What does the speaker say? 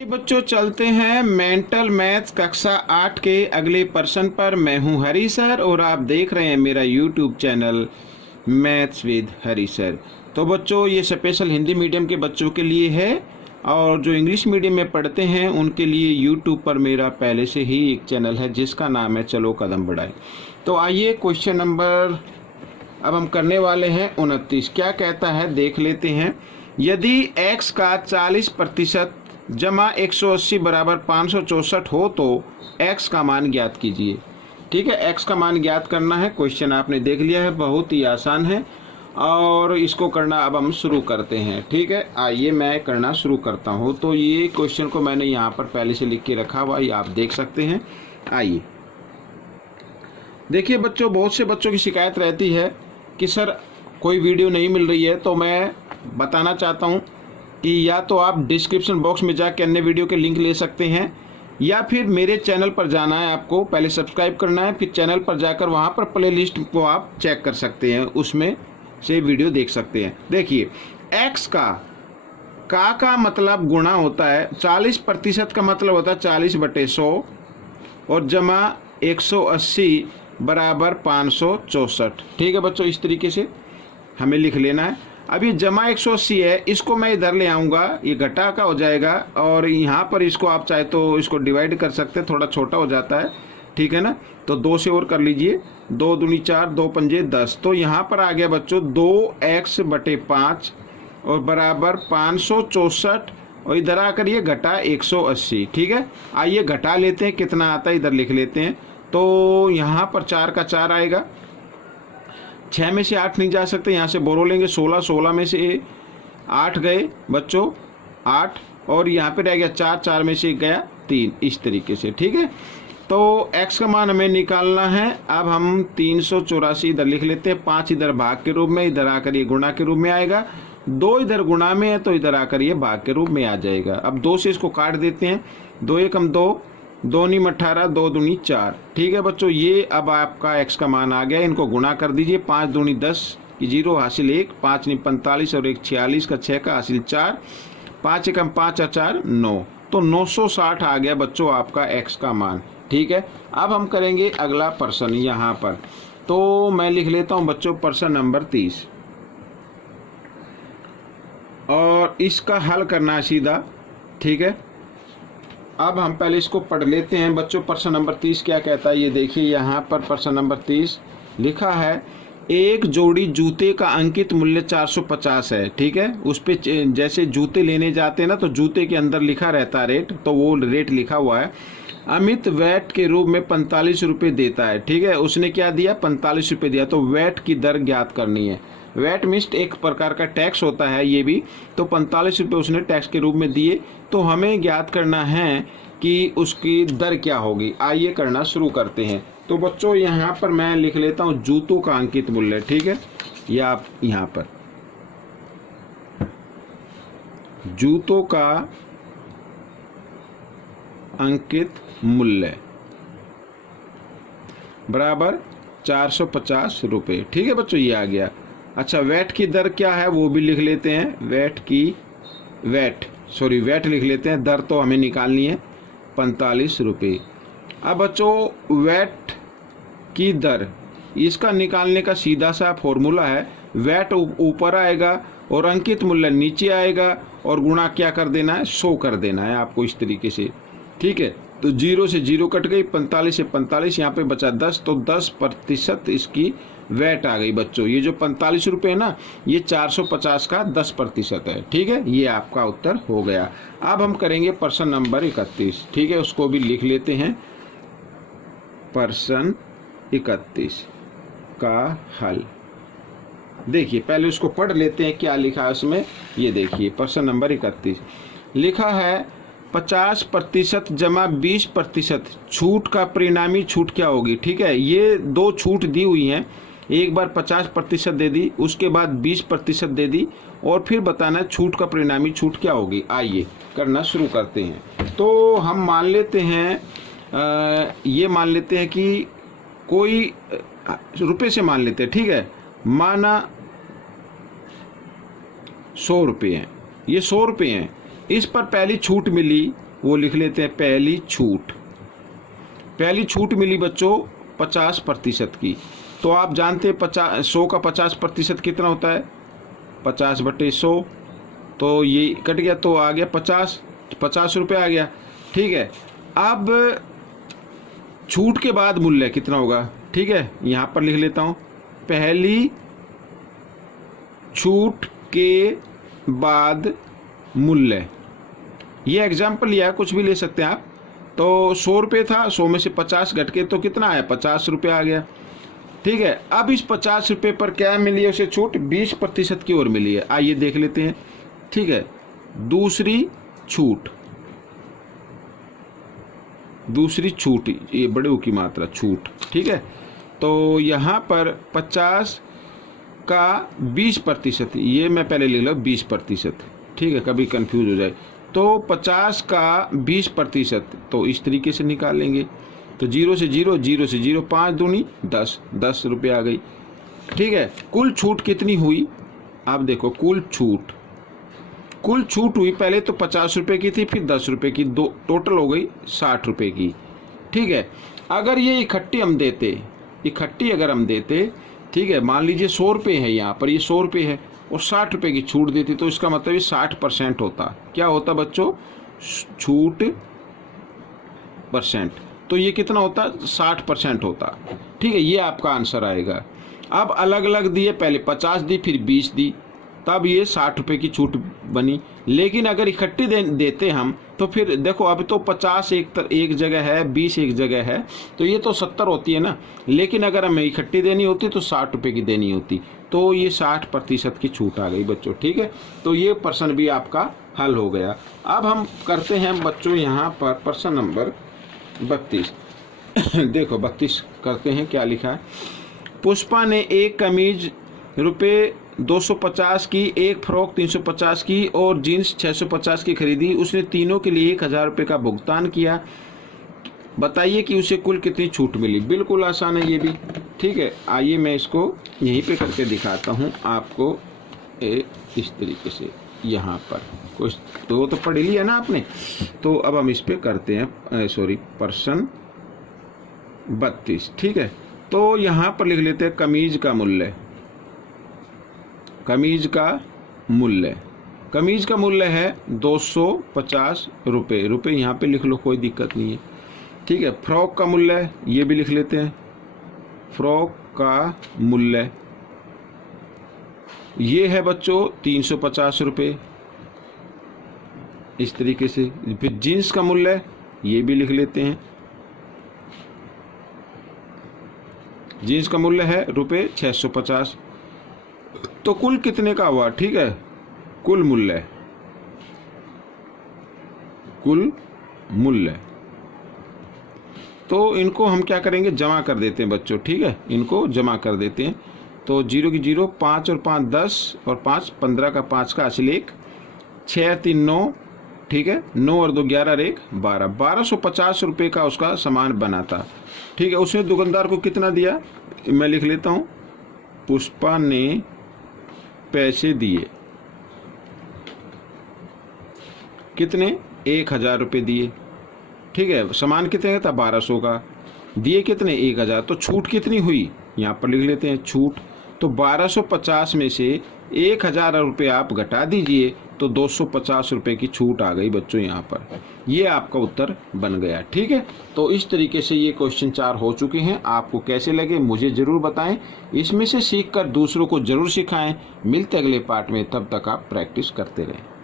बच्चों चलते हैं मेंटल मैथ्स कक्षा 8 के अगले प्रश्न पर। मैं हूं हरी सर और आप देख रहे हैं मेरा YouTube channel maths with Hari sir. तो बच्चों ये स्पेशल हिंदी मीडियम के बच्चों के लिए है और जो इंग्लिश मीडियम में पढ़ते हैं उनके लिए यूट्यूब पर मेरा पहले से ही एक चैनल है जिसका नाम है चलो कदम बढ़ाएं। तो आइए क्वेश्चन नंबर अब हम करने वाले हैं 29। क्या कहता है देख लेते हैं। यदि x का 40% जमा 180 बराबर 564 हो तो x का मान ज्ञात कीजिए। ठीक है, x का मान ज्ञात करना है। क्वेश्चन आपने देख लिया है, बहुत ही आसान है और इसको करना अब हम शुरू करते हैं। ठीक है, आइए मैं करना शुरू करता हूँ। तो ये क्वेश्चन को मैंने यहाँ पर पहले से लिख के रखा हुआ, ये आप देख सकते हैं। आइए देखिए बच्चों, बहुत से बच्चों की शिकायत रहती है कि सर कोई वीडियो नहीं मिल रही है। तो मैं बताना चाहता हूँ कि या तो आप डिस्क्रिप्शन बॉक्स में जाकर अन्य वीडियो के लिंक ले सकते हैं या फिर मेरे चैनल पर जाना है। आपको पहले सब्सक्राइब करना है, फिर चैनल पर जाकर वहाँ पर प्लेलिस्ट को आप चेक कर सकते हैं, उसमें से वीडियो देख सकते हैं। देखिए एक्स का मतलब गुणा होता है, 40% का मतलब होता है 40/100 और जमा 180 बराबर 564। ठीक है बच्चों, इस तरीके से हमें लिख लेना है। अब ये जमा 180 है, इसको मैं इधर ले आऊँगा, ये घटा का हो जाएगा और यहाँ पर इसको आप चाहे तो इसको डिवाइड कर सकते हैं, थोड़ा छोटा हो जाता है। ठीक है ना, तो 2 से और कर लीजिए, 2 दूनी 4, 2 पंजे 10। तो यहाँ पर आ गया बच्चों 2x/5 और बराबर 564 और इधर आकर ये घटा 180। ठीक है, आइए घटा लेते हैं कितना आता है, इधर लिख लेते हैं। तो यहाँ पर 4 का 4 आएगा, 6 में से 8 नहीं जा सकते, यहाँ से बोरो लेंगे 16, 16 में से 8 गए बच्चों 8 और यहाँ पे रह गया 4, 4 में से 1 गया 3, इस तरीके से। ठीक है, तो x का मान हमें निकालना है। अब हम 384 इधर लिख लेते हैं, 5 इधर भाग के रूप में, इधर आकर ये गुणा के रूप में आएगा, 2 इधर गुणा में है तो इधर आकर ये भाग के रूप में आ जाएगा। अब 2 से इसको काट देते हैं, 2 एकम 2, 2 नी 18, 2 दूनी 4। ठीक है बच्चों, ये अब आपका x का मान आ गया। इनको गुणा कर दीजिए, 5 दूनी 10 की 0 हासिल 1, 5 नी 45 और 1 46 का 6 का हासिल 4, 5 एकम 5 और 4 9। तो 960 आ गया बच्चों आपका x का मान। ठीक है, अब हम करेंगे अगला प्रश्न यहाँ पर। तो मैं लिख लेता हूँ बच्चों प्रश्न नंबर 30 और इसका हल करना है सीधा। ठीक है, अब हम पहले इसको पढ़ लेते हैं बच्चों। प्रश्न नंबर 30 क्या कहता है ये देखिए, यहाँ पर प्रश्न नंबर 30 लिखा है, एक जोड़ी जूते का अंकित मूल्य 450 है। ठीक है, उस पे जैसे जूते लेने जाते हैं ना तो जूते के अंदर लिखा रहता है रेट, तो वो रेट लिखा हुआ है। अमित वैट के रूप में 45 रुपये देता है। ठीक है, उसने क्या दिया, 45 रुपये दिया, तो वैट की दर ज्ञात करनी है। वैट मिस्ट एक प्रकार का टैक्स होता है ये भी, तो 45 रुपये उसने टैक्स के रूप में दिए, तो हमें ज्ञात करना है कि उसकी दर क्या होगी। आइए करना शुरू करते हैं। तो बच्चों यहाँ पर मैं लिख लेता हूँ जूतों का अंकित मूल्य। ठीक है, या आप यहाँ पर जूतों का अंकित मूल्य बराबर 450 रुपये। ठीक है बच्चों, ये आ गया। अच्छा, वैट की दर क्या है वो भी लिख लेते हैं। वैट लिख लेते हैं, दर तो हमें निकालनी है 45 रुपये। अब बच्चों वैट की दर, इसका निकालने का सीधा सा फॉर्मूला है, वैट ऊपर आएगा और अंकित मूल्य नीचे आएगा और गुणा क्या कर देना है, 100 कर देना है आपको, इस तरीके से। ठीक है, तो 0 से 0 कट गई, 45 से 45, यहाँ पे बचा 10, तो 10% इसकी वैट आ गई बच्चों। ये जो 45 रुपये है ना, ये 450 का 10% है। ठीक है, ये आपका उत्तर हो गया। अब हम करेंगे प्रश्न नंबर 31। ठीक है, उसको भी लिख लेते हैं, प्रश्न 31 का हल। देखिए पहले उसको पढ़ लेते हैं क्या लिखा है उसमें। ये देखिए प्रश्न नंबर 31 लिखा है, 50% जमा 20% छूट का परिणामी छूट क्या होगी। ठीक है, ये 2 छूट दी हुई हैं, एक बार 50% दे दी, उसके बाद 20% दे दी और फिर बताना छूट का परिणामी छूट क्या होगी। आइए करना शुरू करते हैं। तो हम मान लेते हैं ये मान लेते हैं कि कोई रुपये से मान लेते हैं। ठीक है, माना 100 रुपये हैं, ये 100 रुपये हैं, इस पर पहली छूट मिली वो लिख लेते हैं पहली छूट। पहली छूट मिली बच्चों 50% की। तो आप जानते हैं 100 का 50% कितना होता है, 50/100। तो ये कट गया तो आ गया 50 रुपये आ गया। ठीक है, अब छूट के बाद मूल्य कितना होगा, ठीक है, यहाँ पर लिख लेता हूँ पहली छूट के बाद मूल्य। ये एग्जाम्पल लिया, कुछ भी ले सकते हैं आप। तो 100 रुपये था, 100 में से 50 घट के तो कितना आया, 50 रुपये आ गया। ठीक है, अब इस 50 रुपये पर क्या मिली है उसे छूट, 20% की ओर मिली है। आइए देख लेते हैं। ठीक है, दूसरी छूट, ये बड़े की मात्रा छूट। ठीक है, तो यहाँ पर 50 का 20%, ये मैं पहले लिख लूँ 20%। ठीक है, कभी कंफ्यूज हो जाए। तो 50 का 20%, तो इस तरीके से निकालेंगे। तो 0 से 0, 0 से 0, 5 दूनी 10, 10 रुपये आ गई। ठीक है, कुल छूट कितनी हुई, आप देखो कुल छूट हुई, पहले तो 50 रुपये की थी, फिर 10 रुपये की, दो टोटल हो गई 60 रुपये की। ठीक है, अगर ये इकट्ठी अगर हम देते, ठीक है, मान लीजिए 100 रुपये है, यहाँ पर ये 100 रुपये है और 60 रुपये की छूट देती, तो इसका मतलब ये 60% होता। क्या होता बच्चों, छूट %। तो ये कितना होता, 60% होता। ठीक है, ये आपका आंसर आएगा। अब अलग अलग दिए, पहले 50 दी, फिर 20 दी, तब ये 60 रुपये की छूट बनी। लेकिन अगर इकट्ठी देते हम, तो फिर देखो अब तो 50 एक जगह है, 20 एक जगह है, तो ये तो 70 होती है ना। लेकिन अगर हमें इकट्ठी देनी होती तो 60 रुपये की देनी होती, तो ये 60% की छूट आ गई बच्चों। ठीक है, तो ये प्रश्न भी आपका हल हो गया। अब हम करते हैं बच्चों यहाँ पर प्रश्न नंबर 32। देखो 32 करते हैं, क्या लिखा है। पुष्पा ने एक कमीज रुपये 250 की, एक फ्रॉक 350 की और जीन्स 650 की खरीदी। उसने तीनों के लिए 1000 रुपये का भुगतान किया। बताइए कि उसे कुल कितनी छूट मिली। बिल्कुल आसान है ये भी। ठीक है, आइए मैं इसको यहीं पे करके दिखाता हूँ आपको। इस तरीके से यहाँ पर कुछ तो पढ़ लिया ना आपने। तो अब हम इस पे करते हैं, प्रश्न 32। ठीक है, तो यहाँ पर लिख लेते हैं कमीज का मूल्य। कमीज का मूल्य है 250 रुपये। रुपये यहाँ पे लिख लो, कोई दिक्कत नहीं है। ठीक है, फ्रॉक का मूल्य ये भी लिख लेते हैं। फ्रॉक का मूल्य ये है बच्चों 350 रुपये, इस तरीके से। फिर जीन्स का मूल्य ये भी लिख लेते हैं। जीन्स का मूल्य है रुपये 650। तो कुल कितने का हुआ, ठीक है, कुल मूल्य। तो इनको हम क्या करेंगे, जमा कर देते हैं बच्चों। ठीक है, इनको जमा कर देते हैं। तो 0 की 0, 5 और 5 10 और 5 15 का 5 का हासिल 1, 6 3 9, ठीक है, 9 और 2 11 और 1 12, 1250 रुपये का उसका सामान बना था। ठीक है, उसने दुकानदार को कितना दिया, मैं लिख लेता हूँ। पुष्पा ने पैसे दिए कितने, 1000 रुपये दिए। ठीक है, सामान कितने का था, 1200 का, दिए कितने, 1000। तो छूट कितनी हुई, यहाँ पर लिख लेते हैं छूट। तो 1250 में से 1000 रुपये आप घटा दीजिए, तो 250 रुपये की छूट आ गई बच्चों यहाँ पर। ये आपका उत्तर बन गया। ठीक है, तो इस तरीके से ये क्वेश्चन 4 हो चुके हैं। आपको कैसे लगे मुझे ज़रूर बताएं। इसमें से सीखकर दूसरों को ज़रूर सिखाएं। मिलते अगले पार्ट में, तब तक आप प्रैक्टिस करते रहें।